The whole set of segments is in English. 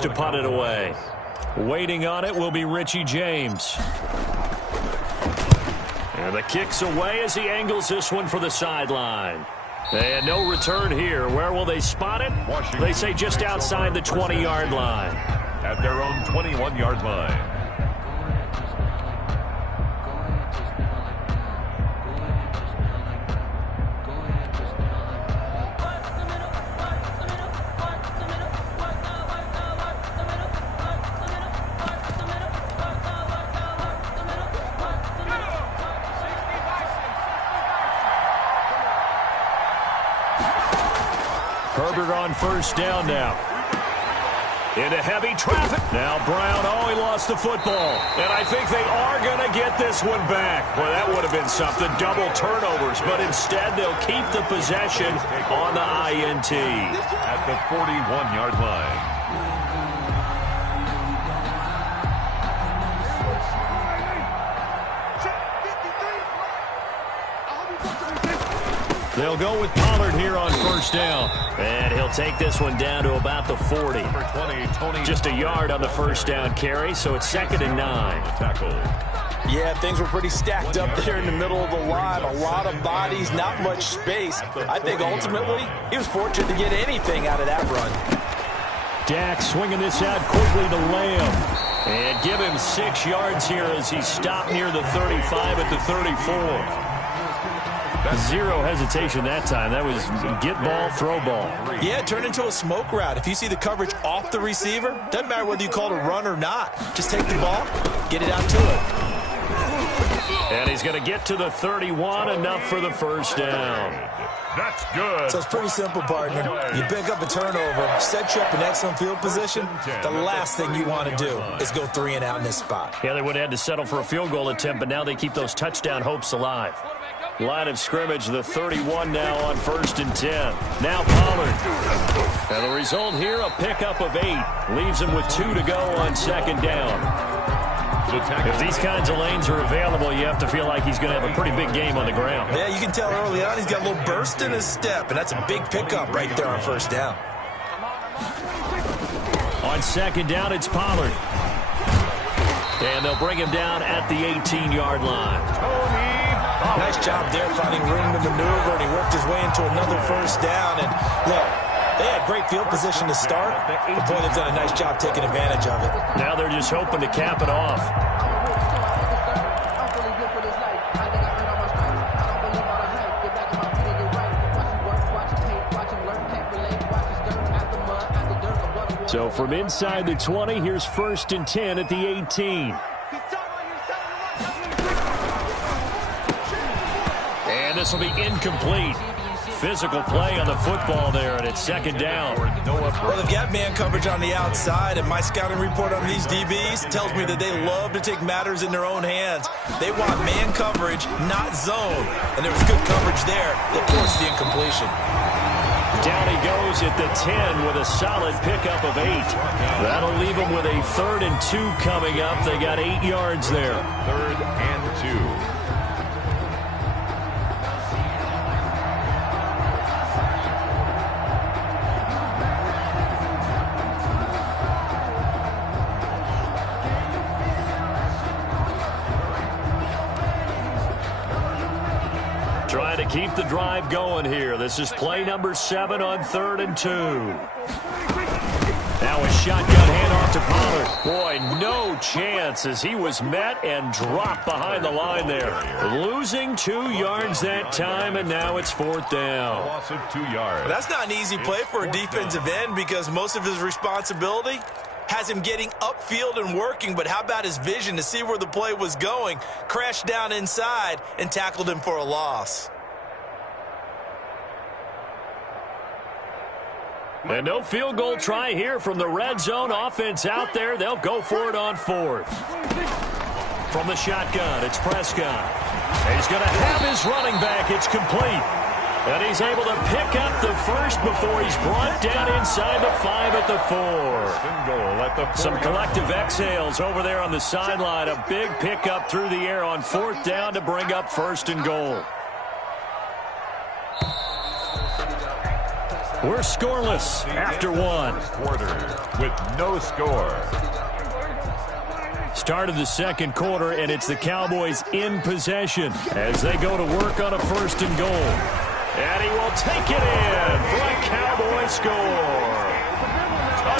to punt it away. Waiting on it will be Richie James. And the kick's away as he angles this one for the sideline. And no return here. Where will they spot it? They say just outside the 20-yard line. At their own 21-yard line. Herbert on first down now. Into heavy traffic. Now Brown, he lost the football. And I think they are going to get this one back. Well, that would have been something. Double turnovers. But instead, they'll keep the possession on the INT. At the 41-yard line. They'll go with Pollard here on first down. And he'll take this one down to about the 40. Just a yard on the first down carry, so it's 2nd and 9. Yeah, things were pretty stacked up there in the middle of the line. A lot of bodies, not much space. I think ultimately he was fortunate to get anything out of that run. Dak swinging this out quickly to Lamb. And give him 6 yards here as he stopped near the 35 at the 34. Zero hesitation that time. That was get ball, throw ball. Yeah, it turned into a smoke route. If you see the coverage off the receiver, doesn't matter whether you call it a run or not. Just take the ball, get it out to it. And he's going to get to the 31, enough for the first down. That's good. So it's pretty simple, partner. You pick up a turnover, set you up in excellent field position. The last thing you want to do is go 3 and out in this spot. Yeah, they would have had to settle for a field goal attempt, but now they keep those touchdown hopes alive. Line of scrimmage, the 31 now on 1st and 10. Now Pollard. And the result here, a pickup of 8. Leaves him with 2 to go on 2nd down. If these kinds of lanes are available, you have to feel like he's going to have a pretty big game on the ground. Yeah, you can tell early on he's got a little burst in his step, and that's a big pickup right there on 1st down. On 2nd down, it's Pollard. And they'll bring him down at the 18-yard line. Nice job there finding room to maneuver, and he worked his way into another 1st down. And look, they had great field position to start. The point has done a nice job taking advantage of it. Now they're just hoping to cap it off. So from inside the 20, here's 1st and 10 at the 18. And this will be incomplete. Physical play on the football there, and it's 2nd down. Well, they've got man coverage on the outside, and my scouting report on these DBs tells me that they love to take matters in their own hands. They want man coverage, not zone. And there was good coverage there that forced the incompletion. Down he goes at the 10 with a solid pickup of 8. That'll leave him with a 3rd and 2 coming up. They got 8 yards there. 3rd and 2. Trying to keep the drive going here. This is play number 7 on 3rd and 2. Now a shotgun handoff to Pollard. Boy, no chance as he was met and dropped behind the line there. Losing 2 yards that time, and now it's 4th down. Loss of 2 yards. That's not an easy play for a defensive end because most of his responsibility has him getting upfield and working, but how about his vision to see where the play was going, crashed down inside, and tackled him for a loss. And no field goal try here from the red zone. Offense out there. They'll go for it on 4th. From the shotgun, it's Prescott. He's going to have his running back. It's complete. And he's able to pick up the first before he's brought down inside the 5 at the 4. Some collective exhales over there on the sideline. A big pickup through the air on 4th down to bring up 1st and goal. We're scoreless after one. Quarter with no score. Start of the second quarter, and it's the Cowboys in possession as they go to work on a 1st and goal. And he will take it in for a Cowboy score.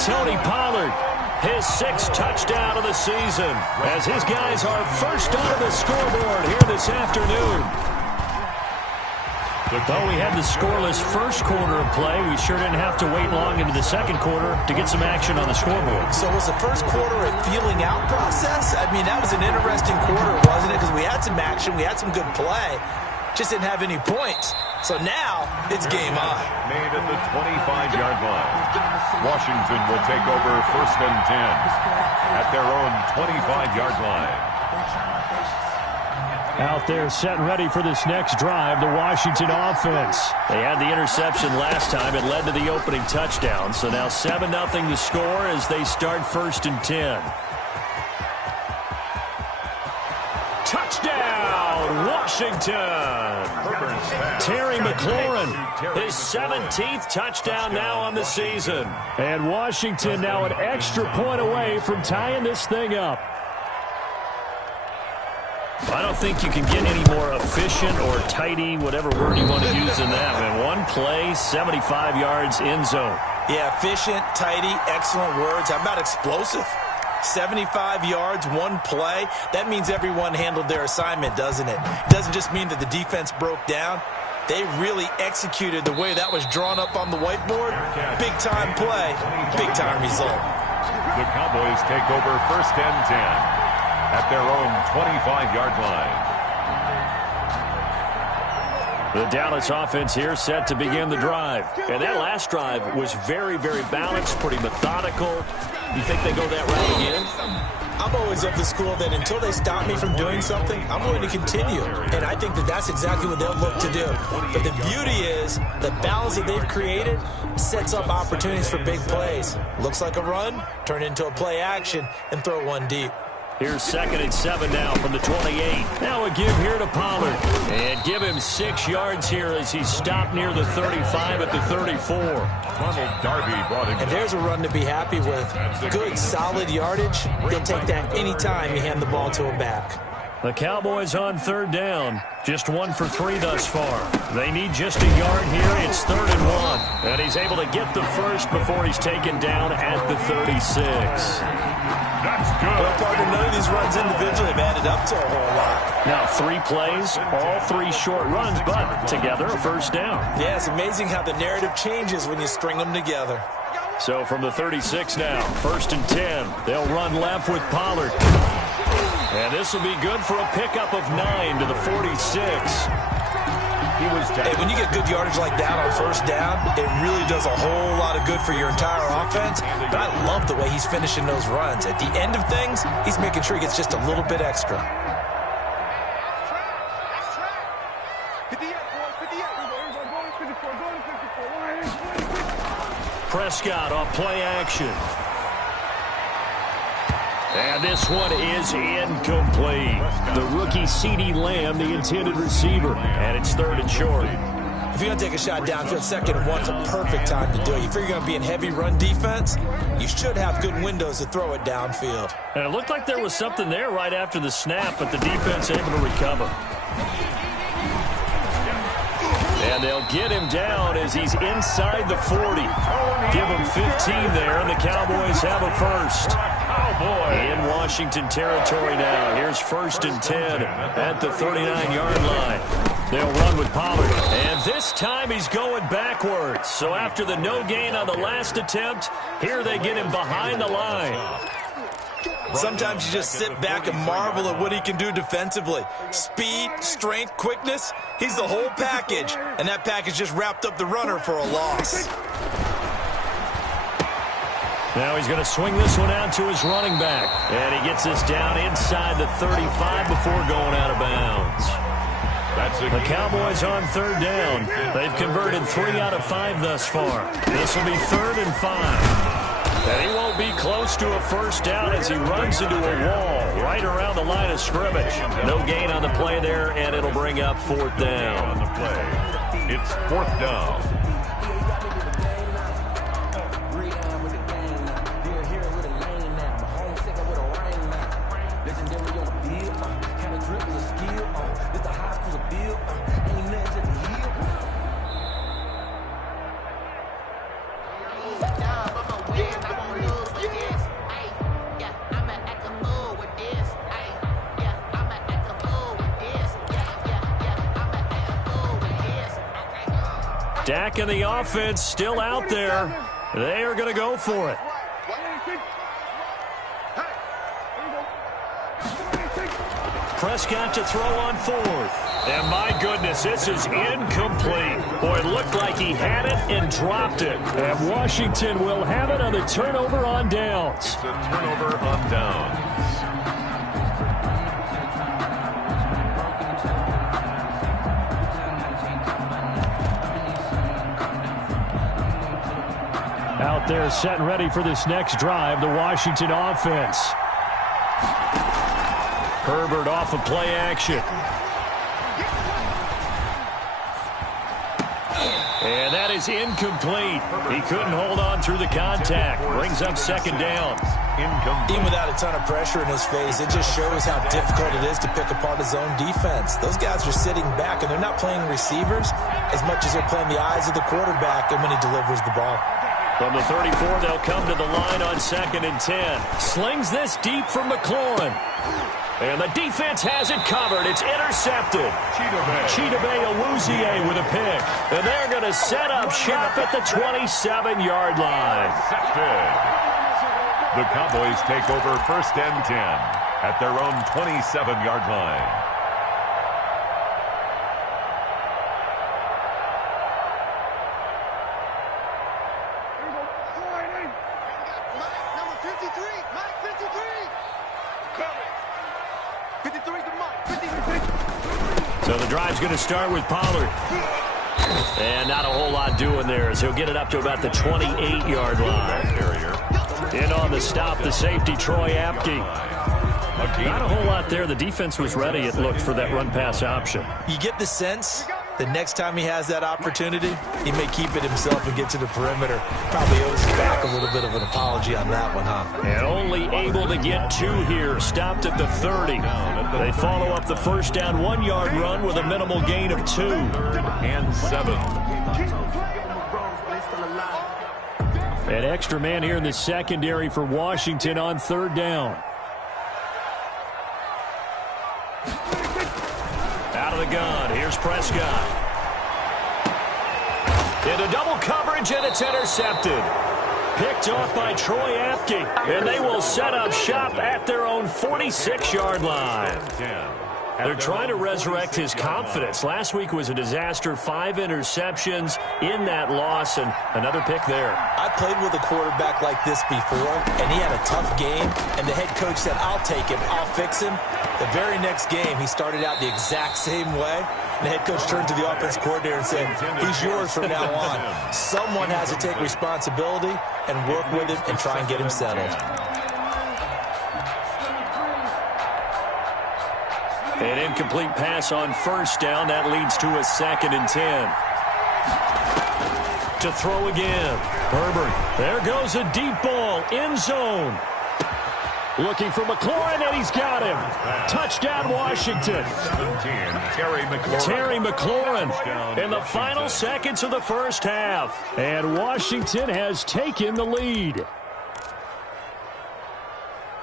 Tony Pollard, his 6th touchdown of the season, as his guys are first on the scoreboard here this afternoon. Well, we had the scoreless first quarter of play. We sure didn't have to wait long into the second quarter to get some action on the scoreboard. So was the first quarter a feeling out process? I mean, that was an interesting quarter, wasn't it? Because we had some action, we had some good play, just didn't have any points. So now it's game on. Made at the 25-yard line. Washington will take over 1st and 10 at their own 25-yard line. Out there set and ready for this next drive, the Washington offense. They had the interception last time. It led to the opening touchdown. So now 7-0 the score as they start 1st and 10. Touchdown, Washington. Terry McLaurin, his 17th touchdown now on the season. And Washington now an extra point away from tying this thing up. I don't think you can get any more efficient or tidy, whatever word you want to use in that. Man, one play, 75 yards in zone. Yeah, efficient, tidy, excellent words. How about explosive? 75 yards, one play. That means everyone handled their assignment, doesn't it? It doesn't just mean that the defense broke down. They really executed the way that was drawn up on the whiteboard. Big-time play, big-time result. The Cowboys take over 1st and 10. At their own 25-yard line. The Dallas offense here set to begin the drive. And that last drive was very, very balanced, pretty methodical. You think they go that route again? I'm always of the school that until they stop me from doing something, I'm going to continue. And I think that that's exactly what they'll look to do. But the beauty is the balance that they've created sets up opportunities for big plays. Looks like a run, turn into a play action, and throw one deep. Here's 2nd and 7 now from the 28. Now a give here to Pollard. And give him 6 yards here as he's stopped near the 35 at the 34. Ronald Darby brought it. And there's a run to be happy with. Good, solid yardage. He'll take that anytime you hand the ball to a back. The Cowboys on 3rd down. Just 1 for 3 thus far. They need just a yard here. It's 3rd and 1. And he's able to get the first before he's taken down at the 36. That's good. Well, partner, none of these runs individually have added up to a whole lot. Now 3 plays, all 3 short runs, but together a 1st down. Yeah, it's amazing how the narrative changes when you string them together. So from the 36 now, 1st and 10. They'll run left with Pollard. And this will be good for a pickup of 9 to the 46. Hey, when you get good yardage like that on 1st down, it really does a whole lot of good for your entire offense. But I love the way he's finishing those runs. At the end of things, he's making sure he gets just a little bit extra. Prescott on play action. And this one is incomplete. The rookie CeeDee Lamb, the intended receiver. And it's 3rd and short. If you're going to take a shot downfield, 2nd and 1's a perfect time to do it. If you're going to be in heavy run defense, you should have good windows to throw it downfield. And it looked like there was something there right after the snap, but the defense able to recover. And they'll get him down as he's inside the 40. Give him 15 there, and the Cowboys have a first. In Washington territory now. Here's 1st and 10 at the 39-yard line. They'll run with Pollard. And this time he's going backwards. So after the no gain on the last attempt, here they get him behind the line. Sometimes you just sit back and marvel at what he can do defensively. Speed, strength, quickness, he's the whole package. And that package just wrapped up the runner for a loss. Now he's going to swing this one out to his running back. And he gets this down inside the 35 before going out of bounds. The Cowboys on 3rd down. They've converted 3 out of 5 thus far. This will be 3rd and 5. And he won't be close to a 1st down as he runs into a wall right around the line of scrimmage. No gain on the play there, and it'll bring up 4th down. On the play, it's 4th down. Stacking the offense still out there. They are going to go for it. Prescott to throw on fourth. And my goodness, this is incomplete. Boy, it looked like he had it and dropped it. And Washington will have it on the turnover on downs. It's a turnover on downs. Out there set and ready for this next drive, the Washington offense. Herbert off of play action. And that is incomplete. He couldn't hold on through the contact. Brings up second down. Even without a ton of pressure in his face, it just shows how difficult it is to pick apart his own defense. Those guys are sitting back, and they're not playing receivers as much as they're playing the eyes of the quarterback and when he delivers the ball. From the 34, they'll come to the line on 2nd and 10. Slings this deep from McLaurin. And the defense has it covered. It's intercepted. Chidobe Awuzie with a pick. And they're going to set up shop at the 27-yard line. The Cowboys take over 1st and 10 at their own 27-yard line. So the drive's going to start with Pollard. And not a whole lot doing there as he'll get it up to about the 28-yard line. In on the stop, the safety, Troy Apke. Not a whole lot there. The defense was ready, it looked, for that run-pass option. You get the sense the next time he has that opportunity, he may keep it himself and get to the perimeter. Probably owes back a little bit of an apology on that one, huh? And only able to get 2 here. Stopped at the 30. They follow up the first down 1-yard run with a minimal gain of 2. 3rd and 7. An extra man here in the secondary for Washington on 3rd down. Out of the gun. Here's Prescott. Into double coverage, and it's intercepted. Picked off by Troy Apke. And they will set up shop at their own 46-yard line. They're trying to resurrect his confidence. Last week was a disaster. 5 interceptions in that loss, and another pick there. I played with a quarterback like this before, and he had a tough game, and the head coach said, I'll take him, I'll fix him. The very next game, he started out the exact same way. And the head coach turned to the offense coordinator and said, he's yours from now on. Someone has to take responsibility and work with him and try and get him settled. An incomplete pass on 1st down. That leads to a 2nd and 10. To throw again. Herbert. There goes a deep ball. End zone. Looking for McLaurin, and he's got him. Touchdown, Washington. Terry McLaurin in the final seconds of the first half. And Washington has taken the lead.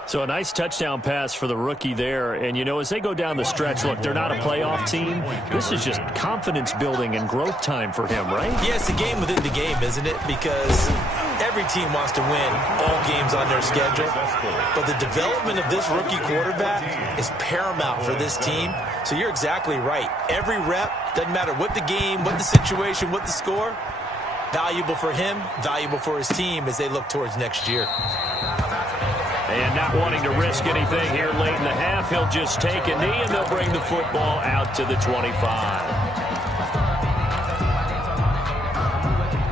So a nice touchdown pass for the rookie there. And, you know, as they go down the stretch, look, they're not a playoff team. This is just confidence building and growth time for him, right? Yeah, it's a game within the game, isn't it? Because every team wants to win all games on their schedule. But the development of this rookie quarterback is paramount for this team. So you're exactly right. Every rep, doesn't matter what the game, what the situation, what the score, valuable for him, valuable for his team as they look towards next year. And not wanting to risk anything here late in the half, he'll just take a knee, and they'll bring the football out to the 25.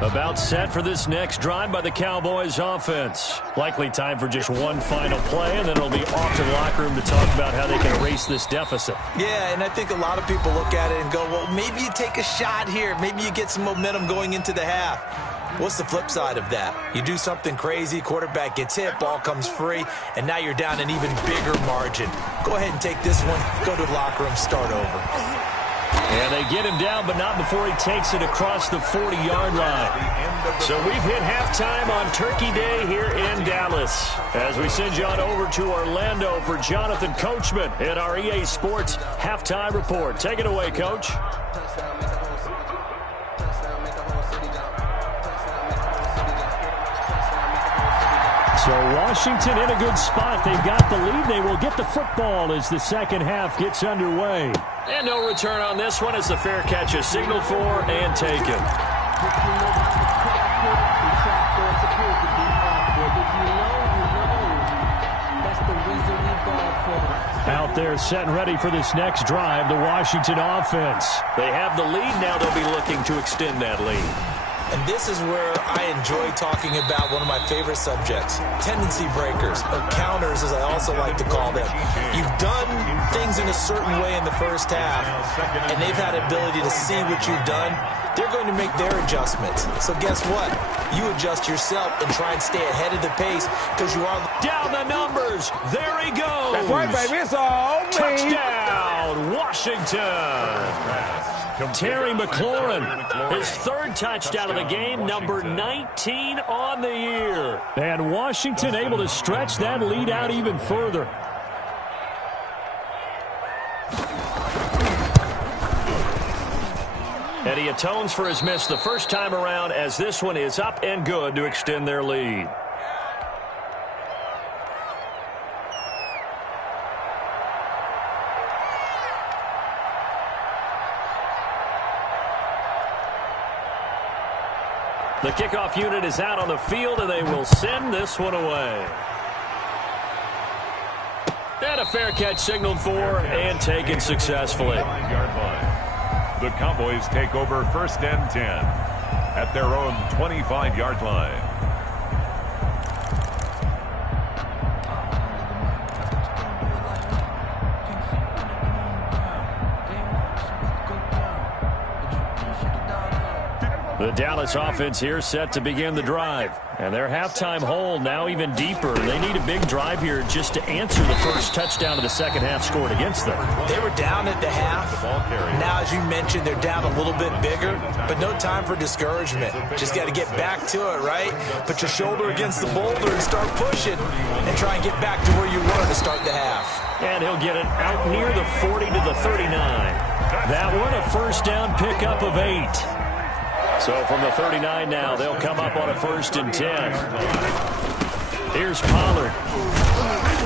About set for this next drive by the Cowboys offense. Likely time for just one final play, and then it'll be off to the locker room to talk about how they can erase this deficit. Yeah, and I think a lot of people look at it and go, well, maybe you take a shot here. Maybe you get some momentum going into the half. What's the flip side of that? You do something crazy, quarterback gets hit, ball comes free, and now you're down an even bigger margin. Go ahead and take this one, go to the locker room, start over. And they get him down, but not before he takes it across the 40-yard line. So we've hit halftime on Turkey Day here in Dallas. As we send you on over to Orlando for Jonathan Coachman in our EA Sports Halftime Report. Take it away, Coach. So Washington in a good spot. They've got the lead. They will get the football as the second half gets underway. And no return on this one as the fair catch is signaled for and taken. Out there set and ready for this next drive, the Washington offense. They have the lead. Now they'll be looking to extend that lead. And this is where I enjoy talking about one of my favorite subjects, tendency breakers, or counters as I also like to call them. You've done things in a certain way in the first half, and they've had ability to see what you've done. They're going to make their adjustments. So guess what? You adjust yourself and try and stay ahead of the pace because you are down the numbers. There he goes. That's right, baby. It's all me. Touchdown, Washington. Terry McLaurin, his third touchdown of the game, number 19 on the year. And Washington able to stretch that lead out even further. And he atones for his miss the first time around as this one is up and good to extend their lead. The kickoff unit is out on the field, and they will send this one away. And a fair catch signaled for and taken successfully. The Cowboys take over 1st and 10 at their own 25-yard line. The Dallas offense here set to begin the drive. And their halftime hole now even deeper. They need a big drive here just to answer the first touchdown of the second half scored against them. They were down at the half. Now, as you mentioned, they're down a little bit bigger, but no time for discouragement. Just got to get back to it, right? Put your shoulder against the boulder and start pushing and try and get back to where you were to start the half. And he'll get it out near the 40 to the 39. That one a first down pickup of 8. So from the 39 now, they'll come up on a 1st and 10. Here's Pollard.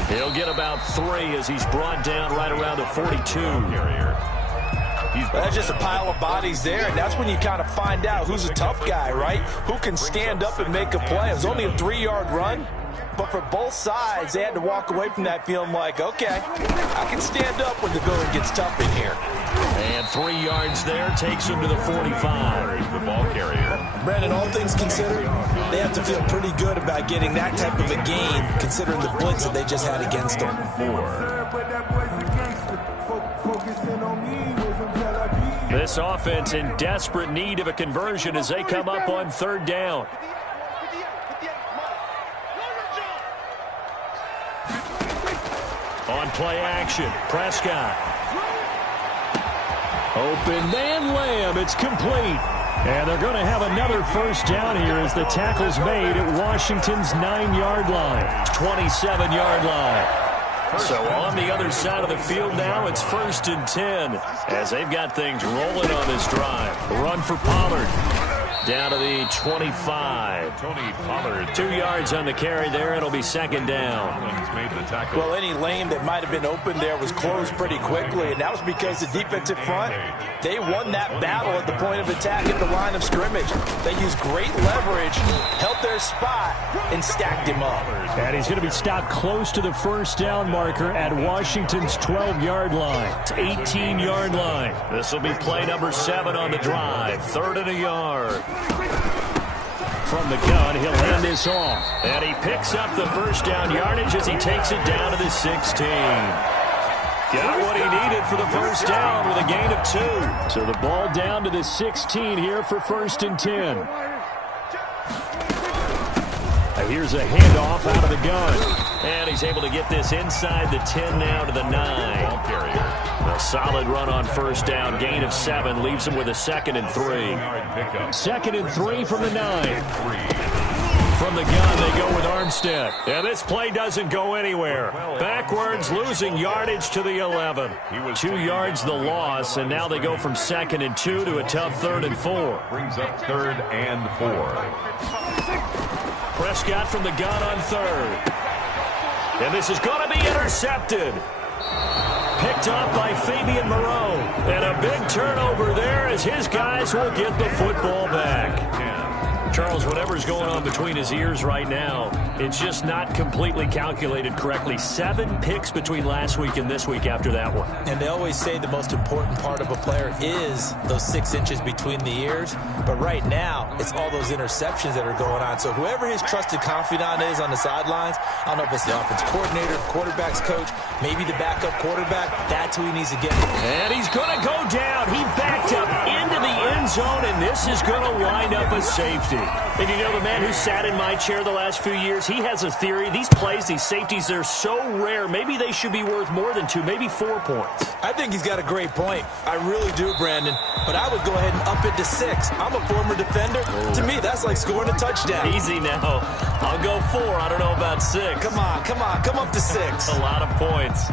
He'll get about 3 as he's brought down right around the 42. That's just a pile of bodies there, and that's when you kind of find out who's a tough guy, right? Who can stand up and make a play. It was only a 3-yard run, but for both sides, they had to walk away from that feeling like, okay, I can stand up when the going gets tough in here. And 3 yards there takes him to the 45. The ball carrier. Brandon, all things considered, they have to feel pretty good about getting that type of a gain, considering the blitz that they just had against them. 4. This offense in desperate need of a conversion as they come up on 3rd down. On play action, Prescott. Open man, Lamb. It's complete. And they're going to have another first down here as the tackle's made at Washington's 9-yard line. 27-yard line. So on the other side of the field now, it's 1st and 10 as they've got things rolling on this drive. Run for Pollard. Down to the 25. Tony Pollard. 2 yards on the carry there. It'll be 2nd down. Made the tackle. Well, any lane that might have been open there was closed pretty quickly, and that was because the defensive front, they won that battle at the point of attack at the line of scrimmage. They used great leverage, held their spot, and stacked him up. And he's going to be stopped close to the first down marker at Washington's 12-yard line. It's 18-yard line. This will be play number 7 on the drive. 3rd and a yard. From the gun, he'll hand this off. And he picks up the first down yardage as he takes it down to the 16. Got what he needed for the first down with a gain of 2. So the ball down to the 16 here for 1st and 10. Here's a handoff out of the gun. And he's able to get this inside the 10 now to the 9. Ball carrier. A solid run on first down. Gain of 7 leaves him with a 2nd and 3. 2nd and 3 from the 9. From the gun, they go with Armstead. And this play doesn't go anywhere. Backwards, losing yardage to the 11. 2 yards the loss, and now they go from 2nd and 2 to a tough 3rd and 4. Brings up 3rd and 4. Prescott from the gun on third. And this is going to be intercepted. Picked up by Fabian Moreau. And a big turnover there as his guys will get the football back. Charles, whatever's going on between his ears right now, it's just not completely calculated correctly. 7 picks between last week and this week after that one. And they always say the most important part of a player is those 6 inches between the ears. But right now, it's all those interceptions that are going on. So whoever his trusted confidant is on the sidelines, I don't know if it's the offense coordinator, quarterback's coach, maybe the backup quarterback, that's who he needs to get. And he's going to go down. He backed up into the end zone, and this is going to wind up a safety. And you know, the man who sat in my chair the last few years, he has a theory. These plays, these safeties, they're so rare. Maybe they should be worth more than 2, maybe 4 points. I think he's got a great point. I really do, Brandon. But I would go ahead and up it to 6. I'm a former defender. To me, that's like scoring a touchdown. Easy now. I'll go 4. I don't know about 6. Come on. Come up to 6. A lot of points.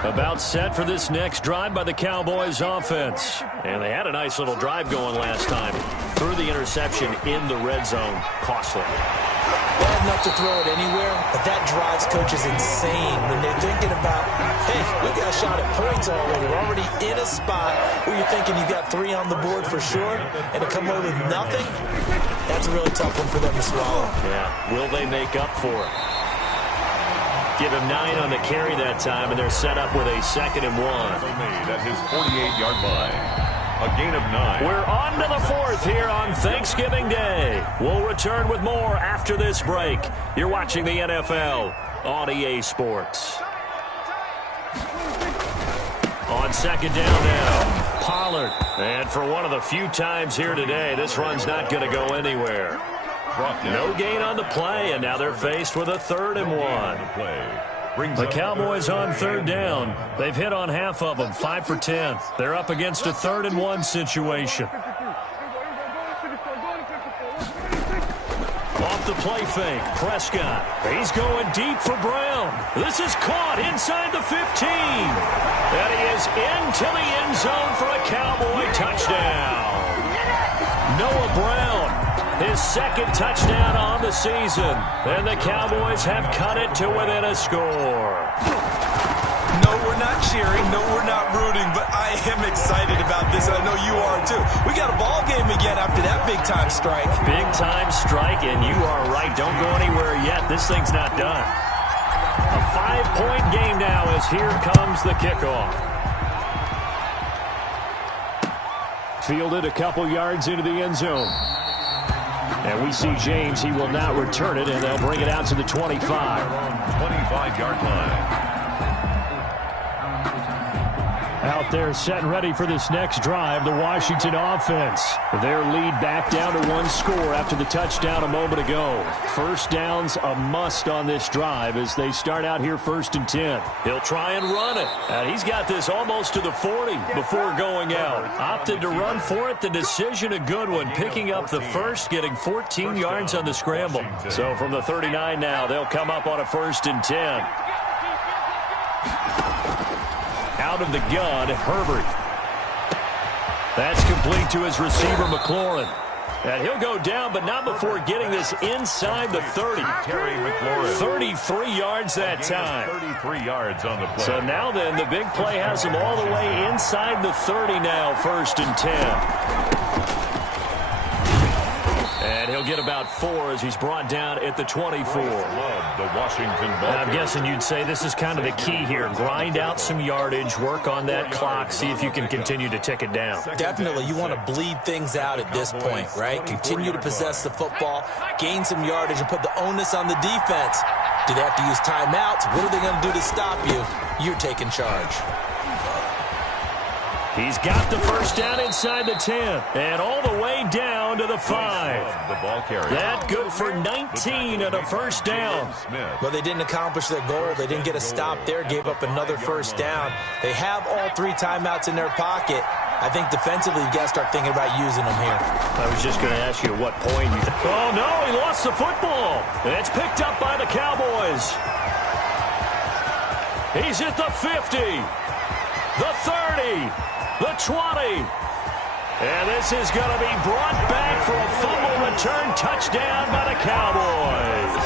About set for this next drive by the Cowboys offense. And they had a nice little drive going last time. Threw the interception in the red zone. Costly. Bad enough to throw it anywhere, but that drives coaches insane when they're thinking about, hey, we got a shot at points already. We're already in a spot where you're thinking you got 3 on the board for sure, and to come away with nothing, that's a really tough one for them to swallow. Yeah, will they make up for it? Give him 9 on the carry that time, and they're set up with a 2nd and 1. Made at his 48-yard line. A gain of 9. We're on to the 4th here on Thanksgiving Day. We'll return with more after this break. You're watching the NFL on EA Sports. On 2nd down now, Pollard. And for one of the few times here today, this run's not going to go anywhere. No gain on the play, and now they're faced with a 3rd and 1. The Cowboys on 3rd down. They've hit on half of them, 5 for 10. They're up against a 3rd and 1 situation. Off the play fake, Prescott. He's going deep for Brown. This is caught inside the 15. And he is into the end zone for a Cowboy touchdown. Noah Brown. His 2nd touchdown on the season. And the Cowboys have cut it to within a score. No, we're not cheering. No, we're not rooting. But I am excited about this, and I know you are too. We got a ball game again after that big-time strike. Big-time strike, and you are right. Don't go anywhere yet. This thing's not done. A 5-point game now as here comes the kickoff. Fielded a couple yards into the end zone. And we see James. He will not return it, and they'll bring it out to the 25. 25-yard line. Out there set and ready for this next drive, the Washington offense. Their lead back down to 1 score after the touchdown a moment ago. First down's a must on this drive as they start out here 1st and 10. He'll try and run it. And he's got this almost to the 40 before going out. Opted to run for it. The decision a good one. Picking up the first, getting 14 yards on the scramble. So from the 39 now, they'll come up on a 1st and 10. Out of the gun, Herbert. That's complete to his receiver, McLaurin. And he'll go down, but not before getting this inside the 30. Terry McLaurin. 33 yards that time. 33 yards on the play. So now then, the big play has him all the way inside the 30 now, 1st and 10. And he'll get about 4 as he's brought down at the 24. The Washington ball. I'm guessing you'd say this is kind of the key here. Grind out some yardage, work on that clock, see if you can continue to tick it down. Definitely. You want to bleed things out at this point, right? Continue to possess the football, gain some yardage, and put the onus on the defense. Do they have to use timeouts? What are they going to do to stop you? You're taking charge. He's got the first down inside the 10 and all the way down to the 5. The ball carrier. That good for 19 and a first down. Well, they didn't accomplish their goal. They didn't get a stop there, gave up another first down. They have all 3 timeouts in their pocket. I think defensively, you got to start thinking about using them here. I was just going to ask you at what point you think. Oh, no, he lost the football. And it's picked up by the Cowboys. He's at the 50, the 30. The 20, And this is going to be brought back for a fumble return touchdown by the Cowboys.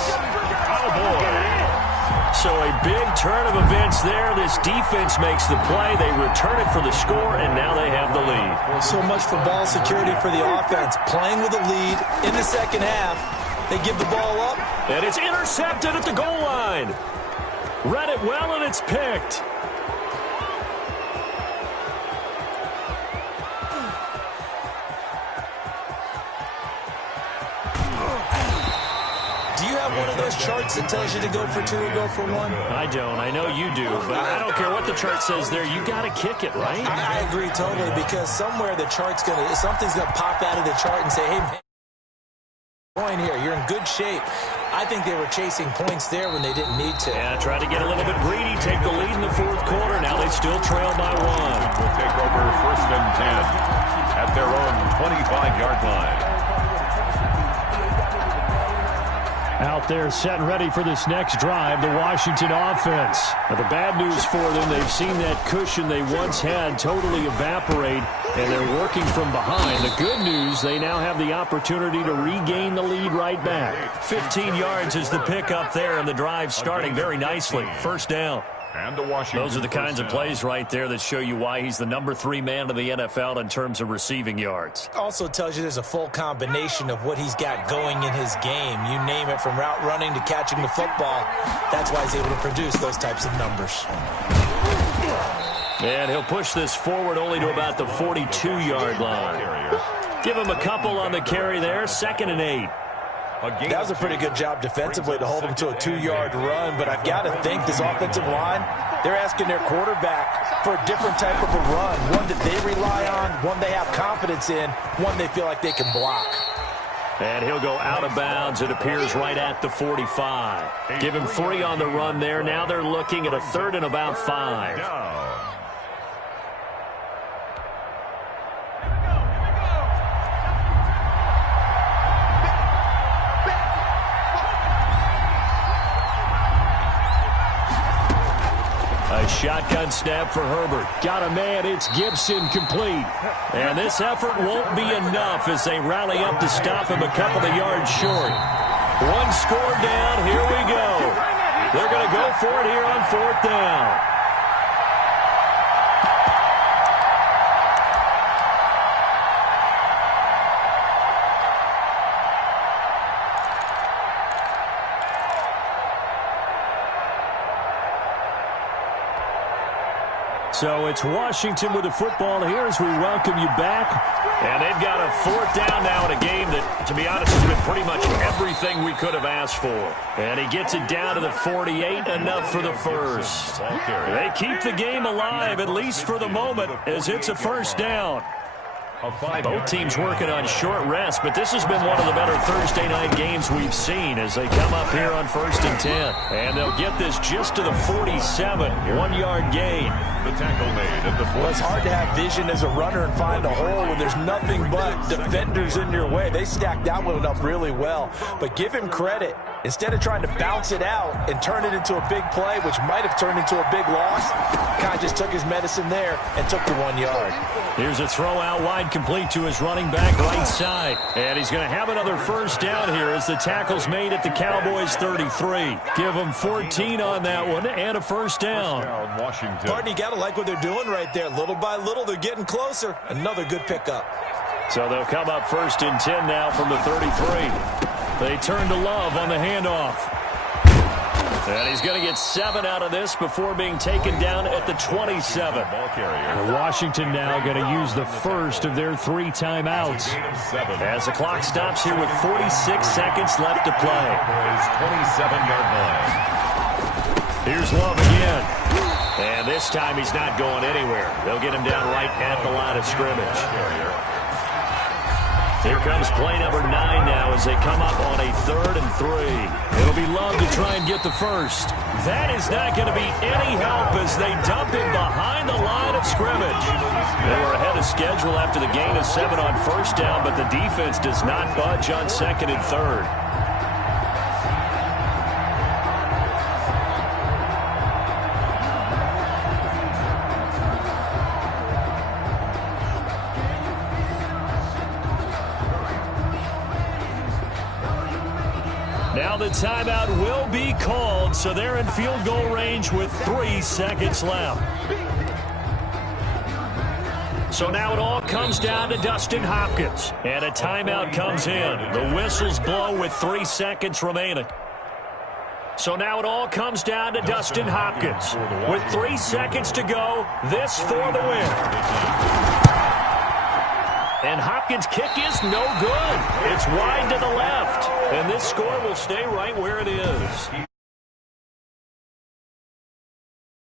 So a big turn of events there. This defense makes the play. They return it for the score, and now they have the lead. Well, so much for ball security for the offense. Playing with a lead in the second half. They give the ball up. And it's intercepted at the goal line. Read it well, and it's picked. Do you have one of those charts that tells you to go for two or go for one? I don't. I know you do, but I don't care what the chart says there. You got to kick it, right? I agree totally, because somewhere the chart's something's gonna pop out of the chart and say, hey, man, point here, you're in good shape. I think they were chasing points there when they didn't need to. Yeah, try to get a little bit greedy, take the lead in the fourth quarter. Now they still trail by one. Will take over 1st and 10 at their own 25-yard line. Out there set and ready for this next drive, the Washington offense. Now, the bad news for them, they've seen that cushion they once had totally evaporate, and they're working from behind. The good news, they now have the opportunity to regain the lead right back. 15 yards is the pickup there, and the drive starting very nicely. First down. And the Washington. Those are the kinds of plays right there that show you why he's the number 3 man in the NFL in terms of receiving yards. Also tells you there's a full combination of what he's got going in his game. You name it, from route running to catching the football. That's why he's able to produce those types of numbers. And he'll push this forward only to about the 42-yard line. Give him a couple on the carry there. 2nd and 8. That was a pretty good job defensively to hold him to a 2-yard run, but I've got to think this offensive line, they're asking their quarterback for a different type of a run, one that they rely on, one they have confidence in, one they feel like they can block. And he'll go out of bounds, it appears, right at the 45. Give him 3 on the run there. Now they're looking at a 3rd and about 5. A shotgun snap for Herbert. Got a man, it's Gibson, complete. And this effort won't be enough as they rally up to stop him a couple of yards short. 1 score down, here we go. They're going to go for it here on 4th down. So it's Washington with the football here as we welcome you back. And they've got a 4th down now in a game that, to be honest, has been pretty much everything we could have asked for. And he gets it down to the 48, enough for the first. They keep the game alive, at least for the moment, as it's a 1st down. Both teams working on short rest, but this has been one of the better Thursday night games we've seen as they come up here on 1st and 10. And they'll get this just to the 47, 1-yard gain. The tackle made at the 40. Well, it's hard to have vision as a runner and find a hole when there's nothing but defenders in your way. They stacked that one up really well. But give him credit. Instead of trying to bounce it out and turn it into a big play, which might have turned into a big loss, kind of just took his medicine there and took the 1 yard. Here's a throw out wide, complete to his running back right side. And he's going to have another 1st down here as the tackle's made at the Cowboys 33. Give him 14 on that one and a 1st down. Washington. Pardon, you got to like what they're doing right there. Little by little, they're getting closer. Another good pickup. So they'll come up 1st and 10 now from the 33. They turn to Love on the handoff. And he's going to get 7 out of this before being taken down at the 27. And Washington now going to use the first of their 3 timeouts. As the clock stops here with 46 seconds left to play. 27-yard line. Here's Love again. And this time he's not going anywhere. They'll get him down right at the line of scrimmage. Here comes play number 9 now as they come up on a 3rd and 3. It'll be Love to try and get the first. That is not going to be any help as they dump him behind the line of scrimmage. They were ahead of schedule after the gain of 7 on 1st down, but the defense does not budge on 2nd and 3rd. Now the timeout will be called, so they're in field goal range with 3 seconds left. So now it all comes down to Dustin Hopkins, and a timeout comes in. The whistles blow with 3 seconds remaining. So now it all comes down to Dustin Hopkins. With 3 seconds to go, this for the win. And Hopkins' kick is no good. It's wide to the left. And this score will stay right where it is.